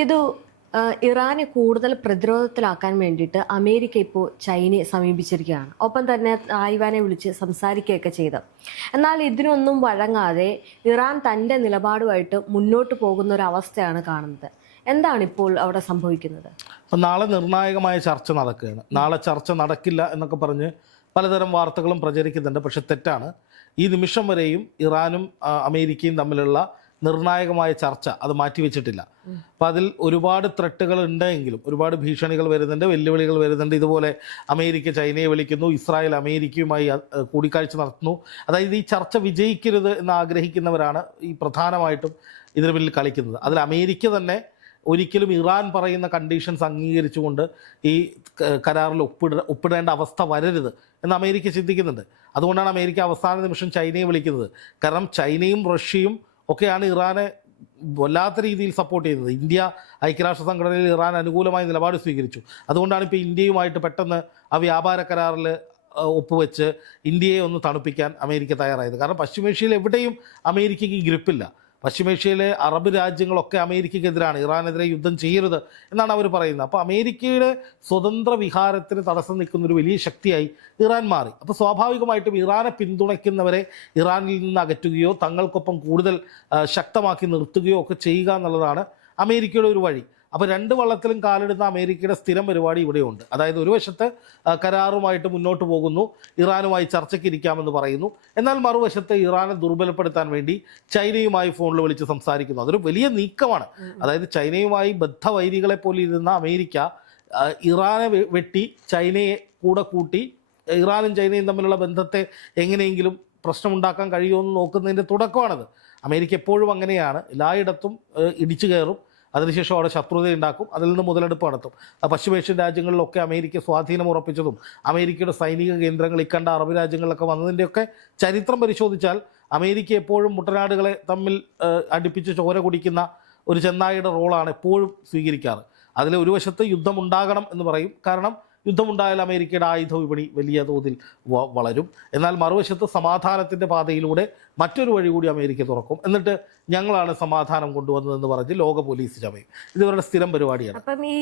ഇത് ഇറാനെ കൂടുതൽ പ്രതിരോധത്തിലാക്കാൻ വേണ്ടിയിട്ട് അമേരിക്ക ഇപ്പോൾ ചൈനയെ സമീപിച്ചിരിക്കുകയാണ്. ഒപ്പം തന്നെ തായ്വാനെ വിളിച്ച് സംസാരിക്കുകയൊക്കെ ചെയ്ത്. എന്നാൽ ഇതിനൊന്നും വഴങ്ങാതെ ഇറാൻ തൻ്റെ നിലപാടുമായിട്ട് മുന്നോട്ട് പോകുന്ന ഒരു അവസ്ഥയാണ് കാണുന്നത്. എന്താണ് ഇപ്പോൾ അവിടെ സംഭവിക്കുന്നത്? അപ്പം നാളെ നിർണായകമായ ചർച്ച നടക്കുകയാണ്. നാളെ ചർച്ച നടക്കില്ല എന്നൊക്കെ പറഞ്ഞ് പലതരം വാർത്തകളും പ്രചരിക്കുന്നുണ്ട്. പക്ഷെ തെറ്റാണ്. ഈ നിമിഷം വരെയും ഇറാനും അമേരിക്കയും തമ്മിലുള്ള നിർണായകമായ ചർച്ച അത് മാറ്റിവെച്ചിട്ടില്ല. അപ്പം അതിൽ ഒരുപാട് ത്രെട്ടുകൾ ഉണ്ടെങ്കിലും ഒരുപാട് ഭീഷണികൾ വരുന്നുണ്ട്, വെല്ലുവിളികൾ വരുന്നുണ്ട്. ഇതുപോലെ അമേരിക്ക ചൈനയെ വിളിക്കുന്നു, ഇസ്രായേൽ അമേരിക്കയുമായി കൂടിക്കാഴ്ച നടത്തുന്നു. അതായത് ഈ ചർച്ച വിജയിക്കരുത് എന്ന് ആഗ്രഹിക്കുന്നവരാണ് ഈ പ്രധാനമായിട്ടും ഇതിന് പിന്നിൽ കളിക്കുന്നത്. അതിൽ അമേരിക്ക തന്നെ ഒരിക്കലും ഇറാൻ പറയുന്ന കണ്ടീഷൻസ് അംഗീകരിച്ചുകൊണ്ട് ഈ കരാറിൽ ഒപ്പിടേണ്ട അവസ്ഥ വരരുത് എന്ന് അമേരിക്ക ചിന്തിക്കുന്നുണ്ട്. അതുകൊണ്ടാണ് അമേരിക്ക അവസാന നിമിഷം ചൈനയെ വിളിക്കുന്നത്. കാരണം ചൈനയും റഷ്യയും ഒക്കെയാണ് ഇറാനെ വല്ലാത്ത രീതിയിൽ സപ്പോർട്ട് ചെയ്യുന്നത്. ഇന്ത്യ ഐക്യരാഷ്ട്ര സംഘടനയിൽ ഇറാൻ അനുകൂലമായ നിലപാട് സ്വീകരിച്ചു. അതുകൊണ്ടാണ് ഇപ്പോൾ ഇന്ത്യയുമായിട്ട് പെട്ടെന്ന് ആ വ്യാപാര കരാറിൽ ഒപ്പുവെച്ച് ഇന്ത്യയെ ഒന്ന് തണുപ്പിക്കാൻ അമേരിക്ക തയ്യാറായത്. കാരണം പശ്ചിമേഷ്യയിൽ എവിടെയും അമേരിക്കയ്ക്ക് ഗ്രിപ്പില്ല. പശ്ചിമേഷ്യയിലെ അറബ് രാജ്യങ്ങളൊക്കെ അമേരിക്കയ്ക്കെതിരാണ്, ഇറാനെതിരെ യുദ്ധം ചെയ്യരുത് എന്നാണ് അവർ പറയുന്നത്. അപ്പോൾ അമേരിക്കയുടെ സ്വതന്ത്ര വിഹാരത്തിന് തടസ്സം നിൽക്കുന്നൊരു വലിയ ശക്തിയായി ഇറാൻ മാറി. അപ്പോൾ സ്വാഭാവികമായിട്ടും ഇറാനെ പിന്തുണയ്ക്കുന്നവരെ ഇറാനിൽ നിന്ന് അകറ്റുകയോ തങ്ങൾക്കൊപ്പം കൂടുതൽ ശക്തമാക്കി നിർത്തുകയോ ഒക്കെ ചെയ്യുക എന്നുള്ളതാണ് അമേരിക്കയുടെ ഒരു വഴി. അപ്പോൾ രണ്ട് വള്ളത്തിലും കാലിടുന്ന അമേരിക്കയുടെ സ്ഥിരം പരിപാടി ഇവിടെയുണ്ട്. അതായത് ഒരു വശത്ത് കരാറുമായിട്ട് മുന്നോട്ട് പോകുന്നു, ഇറാനുമായി ചർച്ചയ്ക്ക് ഇരിക്കാമെന്ന് പറയുന്നു. എന്നാൽ മറുവശത്ത് ഇറാനെ ദുർബലപ്പെടുത്താൻ വേണ്ടി ചൈനയുമായി ഫോണിൽ വിളിച്ച് സംസാരിക്കുന്നു. അതൊരു വലിയ നീക്കമാണ്. അതായത് ചൈനയുമായി ബദ്ധവൈരികളെ പോലെ ഇരുന്ന അമേരിക്ക ഇറാനെ വെട്ടി ചൈനയെ കൂടെ കൂട്ടി ഇറാനും ചൈനയും തമ്മിലുള്ള ബന്ധത്തെ എങ്ങനെയെങ്കിലും പ്രശ്നമുണ്ടാക്കാൻ കഴിയുമെന്ന് നോക്കുന്നതിൻ്റെ തുടക്കമാണത്. അമേരിക്ക എപ്പോഴും അങ്ങനെയാണ്, എല്ലായിടത്തും ഇടിച്ചു കയറും, അതിനുശേഷം അവിടെ ശത്രുതയുണ്ടാക്കും, അതിൽ നിന്ന് മുതലെടുപ്പ് നടത്തും. പശ്ചിമേഷ്യൻ രാജ്യങ്ങളിലൊക്കെ അമേരിക്ക സ്വാധീനം ഉറപ്പിച്ചതും അമേരിക്കയുടെ സൈനിക കേന്ദ്രങ്ങൾ ഇക്കണ്ട അറബ് രാജ്യങ്ങളിലൊക്കെ വന്നതിൻ്റെയൊക്കെ ചരിത്രം പരിശോധിച്ചാൽ അമേരിക്ക എപ്പോഴും മുട്ടനാടുകളെ തമ്മിൽ അടുപ്പിച്ച് ചോര കുടിക്കുന്ന ഒരു ചെന്നായിയുടെ റോളാണ് എപ്പോഴും സ്വീകരിക്കാറ്. അതിൽ ഒരു വശത്ത് യുദ്ധമുണ്ടാകണം എന്ന് പറയും, കാരണം യുദ്ധമുണ്ടായാൽ അമേരിക്കയുടെ ആയുധ വിപണി വലിയ തോതിൽ വളരും. എന്നാൽ മറുവശത്ത് സമാധാനത്തിൻ്റെ പാതയിലൂടെ മറ്റൊരു വഴി കൂടി അമേരിക്ക തുറക്കും. എന്നിട്ട് ഞങ്ങളാണ് സമാധാനം കൊണ്ടുവന്നതെന്ന് പറഞ്ഞ് ലോക പോലീസ് ചമയും. ഇത് ഇവരുടെ സ്ഥിരം പരിപാടിയാണ്. അപ്പം ഈ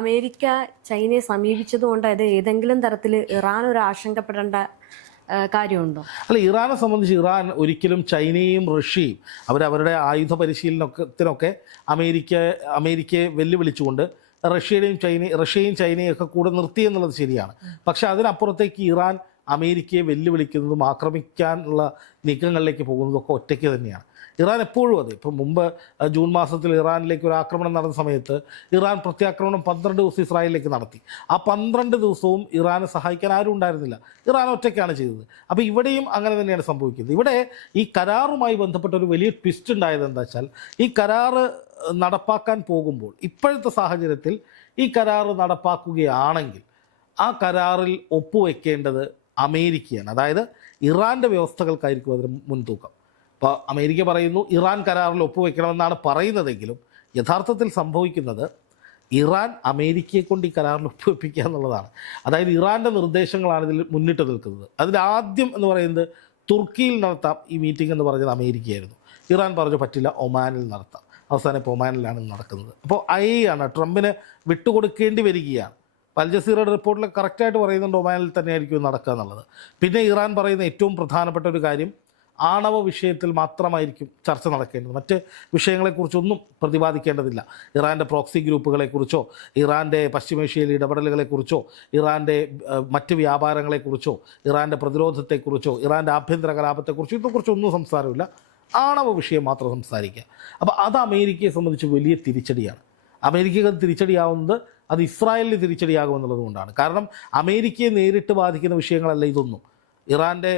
അമേരിക്ക ചൈനയെ സമീപിച്ചതുകൊണ്ട് അത് ഏതെങ്കിലും തരത്തിൽ ഇറാൻ ഒരു ആശങ്കപ്പെടേണ്ട കാര്യമുണ്ടോ? അല്ല, ഇറാനെ സംബന്ധിച്ച് ഇറാൻ ഒരിക്കലും ചൈനയും റഷ്യയും അവരവരുടെ ആയുധ പരിശീലനത്തിനൊക്കെ അമേരിക്കയെ വെല്ലുവിളിച്ചുകൊണ്ട് റഷ്യയും ചൈനയും ഒക്കെ കൂടെ നിർത്തിയെന്നുള്ളത് ശരിയാണ്. പക്ഷേ അതിനപ്പുറത്തേക്ക് ഇറാൻ അമേരിക്കയെ വെല്ലുവിളിക്കുന്നതും ആക്രമിക്കാനുള്ള നീക്കങ്ങളിലേക്ക് പോകുന്നതൊക്കെ ഒറ്റയ്ക്ക് തന്നെയാണ്. ഇറാൻ എപ്പോഴും അത്. ഇപ്പം മുമ്പ് ജൂൺ മാസത്തിൽ ഇറാനിലേക്ക് ഒരു ആക്രമണം നടന്ന സമയത്ത് ഇറാൻ പ്രത്യാക്രമണം 12 ദിവസം ഇസ്രായേലിലേക്ക് നടത്തി. ആ 12 ദിവസവും ഇറാനെ സഹായിക്കാൻ ആരും ഉണ്ടായിരുന്നില്ല, ഇറാൻ ഒറ്റയ്ക്കാണ് ചെയ്തത്. അപ്പോൾ ഇവിടെയും അങ്ങനെ തന്നെയാണ് സംഭവിക്കുന്നത്. ഇവിടെ ഈ കരാറുമായി ബന്ധപ്പെട്ട ഒരു വലിയ ട്വിസ്റ്റ് ഉണ്ടായത് എന്താ വെച്ചാൽ, ഈ കരാറ് നടപ്പാക്കാൻ പോകുമ്പോൾ ഇപ്പോഴത്തെ സാഹചര്യത്തിൽ ഈ കരാറ് നടപ്പാക്കുകയാണെങ്കിൽ ആ കരാറിൽ ഒപ്പുവെക്കേണ്ടത് അമേരിക്കയാണ്. അതായത് ഇറാൻ്റെ വ്യവസ്ഥകൾക്കായിരിക്കും അതിന് മുൻതൂക്കം. ഇപ്പോൾ അമേരിക്ക പറയുന്നു ഇറാൻ കരാറിൽ ഒപ്പുവെക്കണമെന്നാണ് പറയുന്നതെങ്കിലും യഥാർത്ഥത്തിൽ സംഭവിക്കുന്നത് ഇറാൻ അമേരിക്കയെ കൊണ്ട് ഈ കരാറിൽ ഒപ്പുവെപ്പിക്കുക എന്നുള്ളതാണ്. അതായത് ഇറാൻ്റെ നിർദ്ദേശങ്ങളാണ് ഇതിൽ മുന്നിട്ട് നിൽക്കുന്നത്. അതിലാദ്യം എന്ന് പറയുന്നത് തുർക്കിയിൽ നടത്താം ഈ മീറ്റിംഗ് എന്ന് പറഞ്ഞത് അമേരിക്കയായിരുന്നു. ഇറാൻ പറഞ്ഞു പറ്റില്ല, ഒമാനിൽ നടത്താം. അവസാനം ഇപ്പോൾ ഒമാനിലാണ് നടക്കുന്നത്. അപ്പോൾ ആണ് ട്രംപിന് വിട്ടുകൊടുക്കേണ്ടി വരികയാണ്. അൽ ജസീറയുടെ റിപ്പോർട്ടിൽ കറക്റ്റായിട്ട് പറയുന്നുണ്ട് ഒമാനിൽ തന്നെയായിരിക്കും നടക്കുക എന്നുള്ളത്. പിന്നെ ഇറാൻ പറയുന്ന ഏറ്റവും പ്രധാനപ്പെട്ട ഒരു കാര്യം, ആണവ വിഷയത്തിൽ മാത്രമായിരിക്കും ചർച്ച നടക്കേണ്ടത്, മറ്റ് വിഷയങ്ങളെക്കുറിച്ചൊന്നും പ്രതിപാദിക്കേണ്ടതില്ല. ഇറാൻ്റെ പ്രോക്സി ഗ്രൂപ്പുകളെക്കുറിച്ചോ ഇറാൻ്റെ പശ്ചിമേഷ്യയിലെ ഇടപെടലുകളെക്കുറിച്ചോ ഇറാൻ്റെ മറ്റ് വ്യാപാരങ്ങളെക്കുറിച്ചോ ഇറാൻ്റെ പ്രതിരോധത്തെക്കുറിച്ചോ ഇറാൻ്റെ ആഭ്യന്തര കലാപത്തെക്കുറിച്ചോ ഇതിനെക്കുറിച്ചൊന്നും സംസാരമില്ല. ആണവ വിഷയം മാത്രം സംസാരിക്കുക. അപ്പോൾ അത് അമേരിക്കയെ സംബന്ധിച്ച് വലിയ തിരിച്ചടിയാണ്. അമേരിക്കക്ക് അത് തിരിച്ചടിയാവുന്നത് അത് ഇസ്രായേലിന് തിരിച്ചടിയാകുമെന്നുള്ളത് കൊണ്ടാണ്. കാരണം അമേരിക്കയെ നേരിട്ട് ബാധിക്കുന്ന വിഷയങ്ങളല്ല ഇതൊന്നും. ഇറാൻ്റെ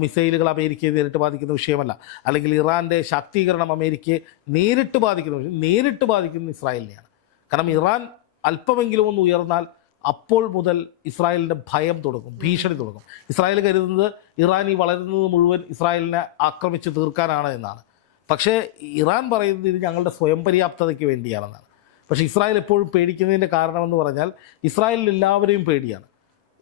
മിസൈലുകൾ അമേരിക്കയെ നേരിട്ട് ബാധിക്കുന്ന വിഷയമല്ല, അല്ലെങ്കിൽ ഇറാൻ്റെ ശാക്തീകരണം അമേരിക്കയെ നേരിട്ട് ബാധിക്കുന്ന ഇസ്രായേലിനെയാണ്. കാരണം ഇറാൻ അല്പമെങ്കിലും ഒന്ന് ഉയർന്നാൽ അപ്പോൾ മുതൽ ഇസ്രായേലിൻ്റെ ഭയം തുടങ്ങും, ഭീഷണി തുടങ്ങും. ഇസ്രായേൽ കരുതുന്നത് ഇറാൻ ഈ വളരുന്നത് മുഴുവൻ ഇസ്രായേലിനെ ആക്രമിച്ച് തീർക്കാനാണ് എന്നാണ്. പക്ഷേ ഇറാൻ പറയുന്നത് ഇത് ഞങ്ങളുടെ സ്വയം പര്യാപ്തതയ്ക്ക് വേണ്ടിയാണെന്നാണ്. പക്ഷേ ഇസ്രായേൽ എപ്പോഴും പേടിക്കുന്നതിൻ്റെ കാരണമെന്ന് പറഞ്ഞാൽ ഇസ്രായേലിൽ എല്ലാവരെയും പേടിയാണ്.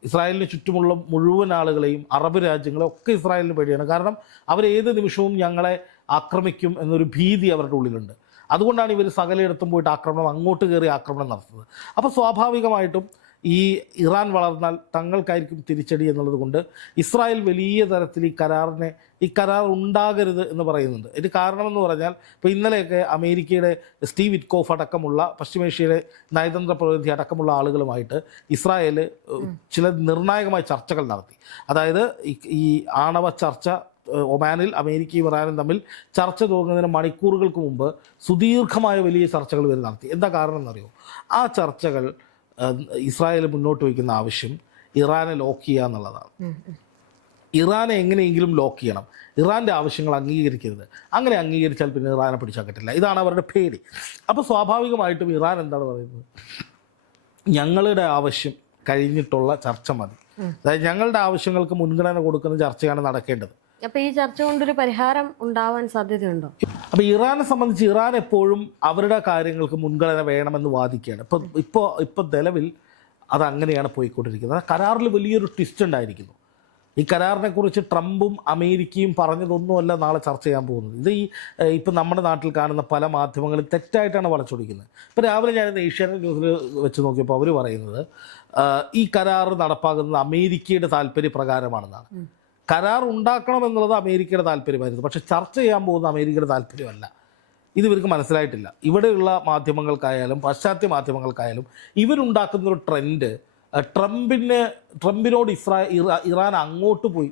ഇസ്രായേലിന് ചുറ്റുമുള്ള മുഴുവൻ ആളുകളെയും അറബ് രാജ്യങ്ങളെ ഒക്കെ ഇസ്രായേലിന് പേടിയാണ്. കാരണം അവരേത് നിമിഷവും ഞങ്ങളെ ആക്രമിക്കും എന്നൊരു ഭീതി അവരുടെ ഉള്ളിലുണ്ട്. അതുകൊണ്ടാണ് ഇവർ സകലയിടത്തും പോയിട്ട് അങ്ങോട്ട് കയറി ആക്രമണം നടത്തുന്നത്. അപ്പോൾ സ്വാഭാവികമായിട്ടും ഈ ഇറാൻ വളർന്നാൽ തങ്ങൾക്കായിരിക്കും തിരിച്ചടി എന്നുള്ളത് കൊണ്ട് ഇസ്രായേൽ വലിയ തരത്തിൽ ഈ കരാർ ഉണ്ടാകരുത് എന്ന് പറയുന്നുണ്ട്. ഇതിന് കാരണമെന്ന് പറഞ്ഞാൽ ഇപ്പോൾ ഇന്നലെയൊക്കെ അമേരിക്കയുടെ സ്റ്റീവ് വിറ്റ്കോഫ് അടക്കമുള്ള പശ്ചിമേഷ്യയിലെ നയതന്ത്ര പ്രതിനിധി അടക്കമുള്ള ആളുകളുമായിട്ട് ഇസ്രായേൽ ചില നിർണായകമായ ചർച്ചകൾ നടത്തി. അതായത് ഈ ആണവ ചർച്ച ഒമാനിൽ അമേരിക്കയും ഇറാനും തമ്മിൽ ചർച്ച തുടങ്ങുന്നതിന് മണിക്കൂറുകൾക്ക് മുമ്പ് സുദീർഘമായ വലിയ ചർച്ചകൾ ഇവർ നടത്തി. എന്താ കാരണം എന്നറിയോ? ആ ചർച്ചകൾ ഇസ്രായേൽ മുന്നോട്ട് വയ്ക്കുന്ന ആവശ്യം ഇറാനെ ലോക്ക് ചെയ്യുക എന്നുള്ളതാണ്. ഇറാനെ എങ്ങനെയെങ്കിലും ലോക്ക് ചെയ്യണം, ഇറാൻ്റെ ആവശ്യങ്ങൾ അംഗീകരിക്കരുത്. അങ്ങനെ അംഗീകരിച്ചാൽ പിന്നെ ഇറാനെ പിടിച്ചാൽ കിട്ടില്ല. ഇതാണ് അവരുടെ പേടി. അപ്പോൾ സ്വാഭാവികമായിട്ടും ഇറാൻ എന്താണ് പറയുന്നത്? ഞങ്ങളുടെ ആവശ്യം കഴിഞ്ഞിട്ടുള്ള ചർച്ച മതി. അതായത് ഞങ്ങളുടെ ആവശ്യങ്ങൾക്ക് മുൻഗണന കൊടുക്കുന്ന ചർച്ചയാണ് നടക്കേണ്ടത്. അപ്പോൾ ഈ ചർച്ച കൊണ്ടൊരു പരിഹാരം ഉണ്ടാവാൻ സാധ്യതയുണ്ടോ? അപ്പോൾ ഇറാനെ സംബന്ധിച്ച് ഇറാൻ എപ്പോഴും അവരുടെ കാര്യങ്ങൾക്ക് മുൻഗണന വേണമെന്ന് വാദിക്കുകയാണ്. ഇപ്പോൾ നിലവിൽ അതങ്ങനെയാണ് പോയിക്കൊണ്ടിരിക്കുന്നത്. കരാറിൽ വലിയൊരു ട്വിസ്റ്റ് ഉണ്ടായിരിക്കുന്നു. ഈ കരാറിനെക്കുറിച്ച് ട്രംപും അമേരിക്കയും പറഞ്ഞതൊന്നുമല്ല നാളെ ചർച്ച ചെയ്യാൻ പോകുന്നത്. ഇത് ഇപ്പം നമ്മുടെ നാട്ടിൽ കാണുന്ന പല മാധ്യമങ്ങളും തെറ്റായിട്ടാണ് വളച്ചൊടിക്കുന്നത്. ഇപ്പോൾ രാവിലെ ഞാൻ ഏഷ്യാനെറ്റ് ന്യൂസിൽ വെച്ച് നോക്കിയപ്പോൾ അവർ പറയുന്നത് ഈ കരാർ നടപ്പാക്കുന്നത് അമേരിക്കയുടെ താല്പര്യപ്രകാരമാണെന്നാണ്. കരാർ ഉണ്ടാക്കണം എന്നുള്ളത് അമേരിക്കയുടെ താല്പര്യമായിരുന്നു. പക്ഷേ ചർച്ച ചെയ്യാൻ പോകുന്ന അമേരിക്കയുടെ താല്പര്യമല്ല. ഇത് ഇവർക്ക് മനസ്സിലായിട്ടില്ല. ഇവിടെയുള്ള മാധ്യമങ്ങൾക്കായാലും പാശ്ചാത്യ മാധ്യമങ്ങൾക്കായാലും ഇവരുണ്ടാക്കുന്നൊരു ട്രെൻഡ് ട്രംപിനോട് ഇറാൻ അങ്ങോട്ട് പോയി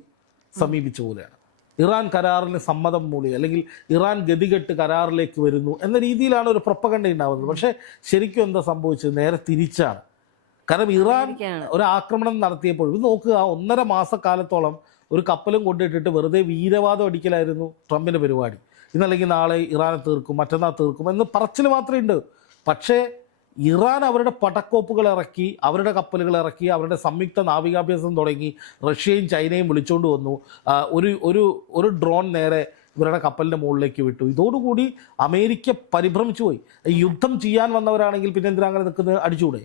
സമീപിച്ച പോലെയാണ്. ഇറാൻ കരാറിന് സമ്മതം മൂളി അല്ലെങ്കിൽ ഇറാൻ ഗതികെട്ട് കരാറിലേക്ക് വരുന്നു എന്ന രീതിയിലാണ് ഒരു പ്രൊപ്പഗണ്ട ഉണ്ടാകുന്നത്. പക്ഷേ ശരിക്കും എന്താ സംഭവിച്ചത്? നേരെ തിരിച്ചാണ്. കാരണം ഇറാൻ ഒരു ആക്രമണം നടത്തിയപ്പോൾ ഇത് നോക്കുക, 1.5 മാസക്കാലത്തോളം ഒരു കപ്പലും കൊണ്ടിട്ടിട്ട് വെറുതെ വീരവാദം അടിക്കലായിരുന്നു ട്രംപിൻ്റെ പരിപാടി. ഇന്നല്ലെങ്കിൽ നാളെ ഇറാനെ തീർക്കും, മറ്റന്നാൾ തീർക്കും എന്ന് പറച്ചിൽ മാത്രമേ ഉണ്ട്. പക്ഷേ ഇറാൻ അവരുടെ പടക്കോപ്പുകൾ ഇറക്കി, അവരുടെ കപ്പലുകൾ ഇറക്കി, അവരുടെ സംയുക്ത നാവികാഭ്യാസം തുടങ്ങി. റഷ്യയും ചൈനയും വിളിച്ചുകൊണ്ട് വന്നു. ഒരു ഡ്രോൺ നേരെ ഇവരുടെ കപ്പലിൻ്റെ മുകളിലേക്ക് വിട്ടു. ഇതോടുകൂടി അമേരിക്ക പരിഭ്രമിച്ചു പോയി. യുദ്ധം ചെയ്യാൻ വന്നവരാണെങ്കിൽ പിന്നെ എന്തിനാ അങ്ങനെ നിൽക്കുന്നത്? അടിച്ചുകൂടെ?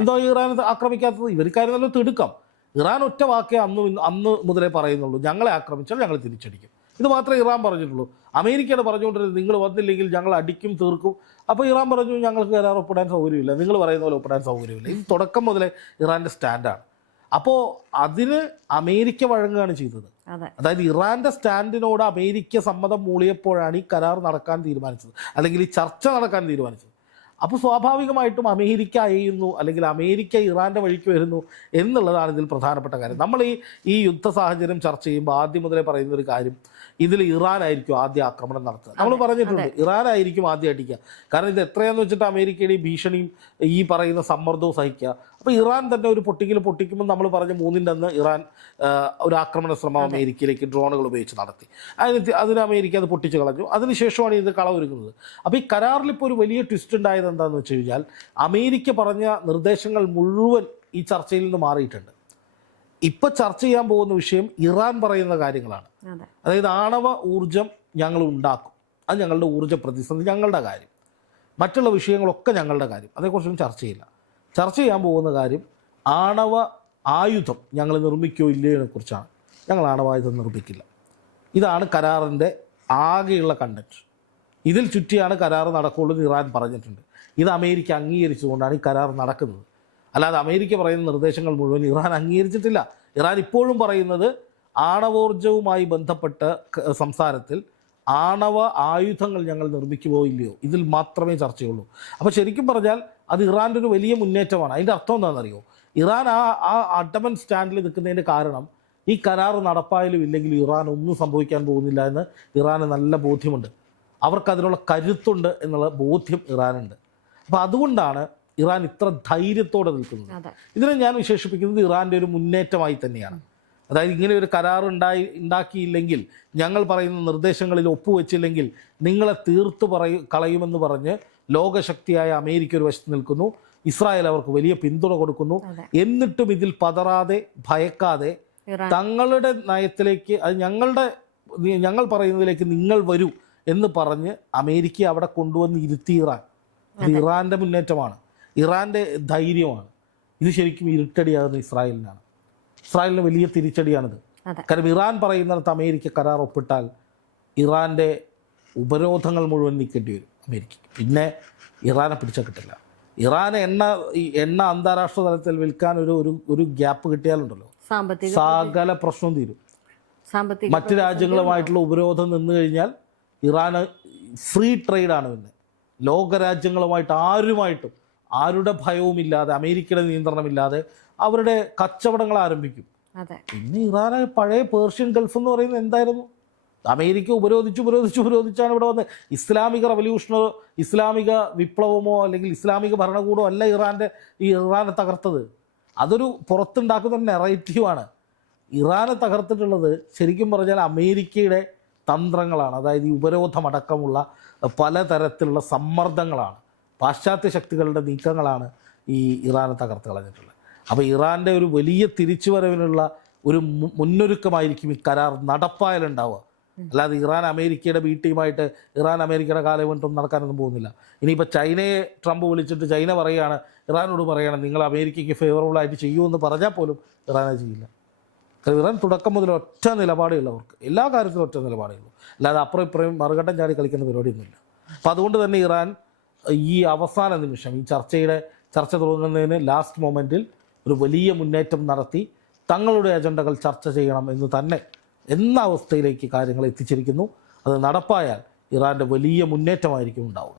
എന്തോ ഇറാൻ ആക്രമിക്കാത്തത്? ഇവർക്കായിരുന്നല്ലോ തിടുക്കം. ഇറാൻ ഒറ്റ വാക്കേ അന്ന് മുതലേ പറയുന്നുള്ളൂ, ഞങ്ങളെ ആക്രമിച്ചാൽ ഞങ്ങൾ തിരിച്ചടിക്കും. ഇത് മാത്രമേ ഇറാൻ പറഞ്ഞിട്ടുള്ളൂ. അമേരിക്കയാണ് പറഞ്ഞുകൊണ്ടിരുന്നത് നിങ്ങൾ വന്നില്ലെങ്കിൽ ഞങ്ങൾ അടിക്കും, തീർക്കും. അപ്പോൾ ഇറാൻ പറഞ്ഞു ഞങ്ങൾക്ക് കരാർ ഒപ്പിടാൻ സൗകര്യമില്ല, നിങ്ങൾ പറയുന്ന പോലെ ഒപ്പിടാൻ സൗകര്യമില്ല. ഇത് തുടക്കം മുതലേ ഇറാൻ്റെ സ്റ്റാൻഡാണ്. അപ്പോൾ അതിന് അമേരിക്ക വഴങ്ങുകയാണ് ചെയ്തത്. അതായത് ഇറാൻ്റെ സ്റ്റാൻഡിനോട് അമേരിക്ക സമ്മതം മൂളിയപ്പോഴാണ് ഈ കരാർ നടക്കാൻ തീരുമാനിച്ചത്, അല്ലെങ്കിൽ ഈ ചർച്ച നടക്കാൻ തീരുമാനിച്ചത്. അപ്പോൾ സ്വാഭാവികമായിട്ടും അമേരിക്ക അയയുന്നു, അല്ലെങ്കിൽ അമേരിക്ക ഇറാൻ്റെ വഴിക്ക് വരുന്നു എന്നുള്ളതാണ് ഇതിൽ പ്രധാനപ്പെട്ട കാര്യം. നമ്മൾ ഈ യുദ്ധ സാഹചര്യം ചർച്ച ചെയ്യുമ്പോൾ ആദ്യം മുതലേ പറയുന്നൊരു കാര്യം, ഇതിൽ ഇറാനായിരിക്കും ആദ്യം ആക്രമണം നടത്തുക. നമ്മൾ പറഞ്ഞിട്ടുണ്ട് ഇറാനായിരിക്കും ആദ്യം അടിക്കുക. കാരണം ഇത് എത്രയാണെന്ന് വെച്ചിട്ട് അമേരിക്കയുടെ ഈ ഭീഷണിയും ഈ പറയുന്ന സമ്മർദ്ദവും സഹിക്കുക. അപ്പോൾ ഇറാൻ തന്നെ ഒരു പൊട്ടിക്കുമ്പോൾ നമ്മൾ പറഞ്ഞ 3-ന്റെ അന്ന് ഇറാൻ ഒരു ആക്രമണ ശ്രമം അമേരിക്കയിലേക്ക് ഡ്രോണുകൾ ഉപയോഗിച്ച് നടത്തി. അതിന് അമേരിക്ക അത് പൊട്ടിച്ച് കളഞ്ഞു. അതിനുശേഷമാണ് ഇത് കളവൊരുങ്ങുന്നത്. അപ്പോൾ ഈ കരാറിൽ ഇപ്പോൾ ഒരു വലിയ ട്വിസ്റ്റ് ഉണ്ടായത് എന്താണെന്ന് വെച്ച് കഴിഞ്ഞാൽ, അമേരിക്ക പറഞ്ഞ നിർദ്ദേശങ്ങൾ മുഴുവൻ ഈ ചർച്ചയിൽ നിന്ന് മാറിയിട്ടുണ്ട്. ഇപ്പം ചർച്ച ചെയ്യാൻ പോകുന്ന വിഷയം ഇറാൻ പറയുന്ന കാര്യങ്ങളാണ്. അതായത് ആണവ ഊർജം ഞങ്ങൾ ഉണ്ടാക്കും, അത് ഞങ്ങളുടെ ഊർജ്ജ പ്രതിസന്ധി ഞങ്ങളുടെ കാര്യം, മറ്റുള്ള വിഷയങ്ങളൊക്കെ ഞങ്ങളുടെ കാര്യം, അതേക്കുറിച്ചൊന്നും ചർച്ചയില്ല. ചർച്ച ചെയ്യാൻ പോകുന്ന കാര്യം ആണവ ആയുധം ഞങ്ങൾ നിർമ്മിക്കുകയോ ഇല്ലയോ കുറിച്ചാണ്. ഞങ്ങൾ ആണവായുധം നിർമ്മിക്കില്ല. ഇതാണ് കരാറിൻ്റെ ആകെയുള്ള കണ്ടന്റ്. ഇതിൽ ചുറ്റിയാണ് കരാർ നടക്കുള്ളൂ എന്ന് ഇറാൻ പറഞ്ഞിട്ടുണ്ട്. ഇത് അമേരിക്ക അംഗീകരിച്ചുകൊണ്ടാണ് ഈ കരാർ നടക്കുന്നത്. അല്ലാതെ അമേരിക്ക പറയുന്ന നിർദ്ദേശങ്ങൾ മുഴുവൻ ഇറാൻ അംഗീകരിച്ചിട്ടില്ല. ഇറാൻ ഇപ്പോഴും പറയുന്നത് ആണവോർജവുമായി ബന്ധപ്പെട്ട സംസാരത്തിൽ ആണവ ആയുധങ്ങൾ ഞങ്ങൾ നിർമ്മിക്കുമോ ഇല്ലയോ ഇതിൽ മാത്രമേ ചർച്ചയുള്ളൂ. അപ്പോൾ ശരിക്കും പറഞ്ഞാൽ അത് ഇറാൻ്റെ ഒരു വലിയ മുന്നേറ്റമാണ്. അതിൻ്റെ അർത്ഥം എന്താണെന്നറിയോ? ഇറാൻ ആ അഡമൻ സ്റ്റാൻഡിൽ നിൽക്കുന്നതിൻ്റെ കാരണം ഈ കരാർ നടപ്പായാലും ഇല്ലെങ്കിലും ഇറാൻ ഒന്നും സംഭവിക്കാൻ പോകുന്നില്ല എന്ന് ഇറാന് നല്ല ബോധ്യമുണ്ട്. അവർക്കതിനുള്ള കരുത്തുണ്ട് എന്നുള്ള ബോധ്യം ഇറാനുണ്ട്. അപ്പോൾ അതുകൊണ്ടാണ് ഇറാൻ ഇത്ര ധൈര്യത്തോടെ നിൽക്കുന്നത്. ഇതിനെ ഞാൻ വിശേഷിപ്പിക്കുന്നത് ഇറാൻ്റെ ഒരു മുന്നേറ്റമായി തന്നെയാണ്. അതായത് ഇങ്ങനെ ഒരു കരാർ ഉണ്ടാക്കിയില്ലെങ്കിൽ, ഞങ്ങൾ പറയുന്ന നിർദ്ദേശങ്ങളിൽ ഒപ്പുവെച്ചില്ലെങ്കിൽ നിങ്ങളെ തീർത്ത് കളയുമെന്ന് പറഞ്ഞ് ലോകശക്തിയായ അമേരിക്ക ഒരു വശത്ത് നിൽക്കുന്നു. ഇസ്രായേൽ അവർക്ക് വലിയ പിന്തുണ കൊടുക്കുന്നു. എന്നിട്ടും ഇതിൽ പതറാതെ ഭയക്കാതെ തങ്ങളുടെ നയത്തിലേക്ക്, അത് ഞങ്ങൾ പറയുന്നതിലേക്ക് നിങ്ങൾ വരൂ എന്ന് പറഞ്ഞ് അമേരിക്ക അവിടെ കൊണ്ടുവന്ന് ഇരുത്തി ഇറാൻ. ഇത് ഇറാൻ്റെ മുന്നേറ്റമാണ്, ഇറാൻ്റെ ധൈര്യമാണ്. ഇത് ശരിക്കും ഇരുട്ടടിയാകുന്ന ഇസ്രായേലിനാണ്. ഇസ്രായേലിന് വലിയ തിരിച്ചടിയാണിത്. കാരണം ഇറാൻ പറയുന്നിടത്ത് അമേരിക്ക കരാർ ഒപ്പിട്ടാൽ ഇറാൻ്റെ ഉപരോധങ്ങൾ മുഴുവൻ നീക്കേണ്ടി വരും. അമേരിക്കയ്ക്ക്. പിന്നെ ഇറാനെ പിടിച്ചാൽ കിട്ടില്ല. ഇറാന് എണ്ണ അന്താരാഷ്ട്ര തലത്തിൽ വിൽക്കാൻ ഒരു ഗ്യാപ്പ് കിട്ടിയാലുണ്ടല്ലോ സകല പ്രശ്നവും തീരും. മറ്റ് രാജ്യങ്ങളുമായിട്ടുള്ള ഉപരോധം നിന്ന് കഴിഞ്ഞാൽ ഇറാന് ഫ്രീ ട്രേഡാണ്. പിന്നെ ലോകരാജ്യങ്ങളുമായിട്ട് ആരുടെ ഭയവുമില്ലാതെ, അമേരിക്കയുടെ നിയന്ത്രണമില്ലാതെ അവരുടെ കച്ചവടങ്ങൾ ആരംഭിക്കും. പിന്നെ ഇറാന് പഴയ പേർഷ്യൻ ഗൾഫ് എന്ന് പറയുന്നത് എന്തായിരുന്നു? അമേരിക്ക ഉപരോധിച്ചാണ് ഇവിടെ വന്നത്. ഇസ്ലാമിക റവല്യൂഷനോ ഇസ്ലാമിക വിപ്ലവമോ അല്ലെങ്കിൽ ഇസ്ലാമിക ഭരണകൂടമോ അല്ല ഇറാനെ തകർത്തത്. അതൊരു പുറത്തുണ്ടാക്കുന്ന നെറേറ്റീവാണ്. ഇറാനെ തകർത്തിട്ടുള്ളത് ശരിക്കും പറഞ്ഞാൽ അമേരിക്കയുടെ തന്ത്രങ്ങളാണ്. അതായത് ഈ ഉപരോധമടക്കമുള്ള പലതരത്തിലുള്ള സമ്മർദ്ദങ്ങളാണ്, പാശ്ചാത്യ ശക്തികളുടെ നീക്കങ്ങളാണ് ഈ ഇറാനെ തകർത്ത് കളഞ്ഞിട്ടുള്ളത്. അപ്പോൾ ഇറാൻ്റെ ഒരു വലിയ തിരിച്ചുവരവിനുള്ള ഒരു മുന്നൊരുക്കമായിരിക്കും ഈ കരാർ നടപ്പായാലുണ്ടാവുക. അല്ലാതെ ഇറാൻ അമേരിക്കയുടെ ബി ടീമായിട്ട് ഇറാൻ അമേരിക്കയുടെ കാലഘട്ടം നടക്കാനൊന്നും പോകുന്നില്ല. ഇനിയിപ്പോൾ ചൈനയെ ട്രംപ് വിളിച്ചിട്ട് ചൈന പറയുകയാണ്, ഇറാനോട് പറയുകയാണ് നിങ്ങൾ അമേരിക്കയ്ക്ക് ഫേവറബിളായിട്ട് ചെയ്യുമെന്ന് പറഞ്ഞാൽ പോലും ഇറാനെ ചെയ്യില്ല. കാരണം ഇറാൻ തുടക്കം മുതൽ ഒറ്റ നിലപാടേ ഉള്ളൂ. അവർക്ക് എല്ലാ കാര്യത്തിലും ഒറ്റ നിലപാടേ ഉള്ളൂ. അല്ലാതെ അപ്പുറം ഇപ്പുറം മറുകട്ടം ചാടി കളിക്കുന്ന പരിപാടിയൊന്നുമില്ല. അപ്പോൾ അതുകൊണ്ട് തന്നെ ഇറാൻ ഈ അവസാന നിമിഷം ഈ ചർച്ച തുടങ്ങുന്നതിന് ലാസ്റ്റ് മൊമെൻറ്റിൽ ഒരു വലിയ മുന്നേറ്റം നടത്തി തങ്ങളുടെ അജണ്ടകൾ ചർച്ച ചെയ്യണം എന്ന് തന്നെ എന്ന അവസ്ഥയിലേക്ക് കാര്യങ്ങൾ എത്തിച്ചിരിക്കുന്നു. അത് നടപ്പായാൽ ഇറാൻ്റെ വലിയ മുന്നേറ്റമായിരിക്കും ഉണ്ടാവുക.